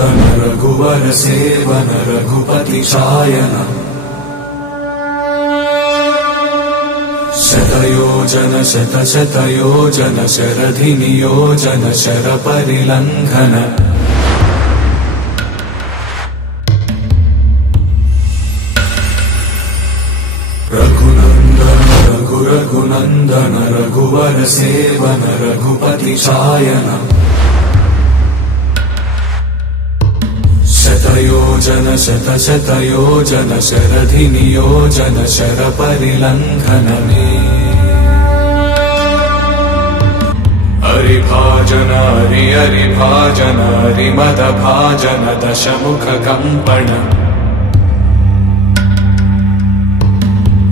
रघुनन्दन रघुवर seven Raghupati चायन शतयोजन शतशतयोजन शरधि नियोजन sir परिलंघन Raghunandan Raghunandan रघुवर seven Raghupati चायन शतयोजन शतशतयोजन शरधि नियोजन sir परिलंघन हरिभाजन हरिभाजन हरिमद भाजन दशमुख कंपन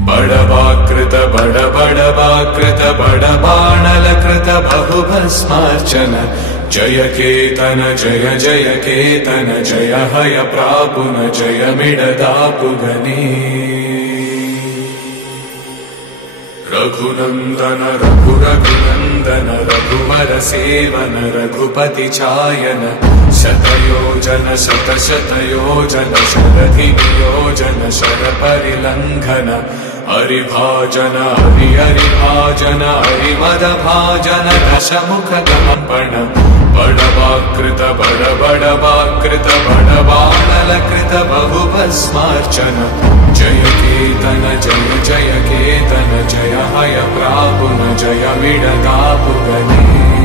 बड़वाकृत बड़वाकृत बड़बाणलकृत बहुभस्मार्चन जय केतन जय जय केतन जय हय प्रापुन जय मिडदापुगनी रघुनन्दन रघुनन्दन रघुवर सेवन रघुपति चायन शतयोजन शतशतयोजन शरधि नियोजन शर परिलंघन हरिभाजन हरिभाजन हरिमद भाजन दशमुख कंपन बड़वाकृत बड़वाकृत बड़बाणलकृत बहुभस्मार्चन जय केतन जय जय केतन जय हय प्रापुन जय मिडदापुगनी।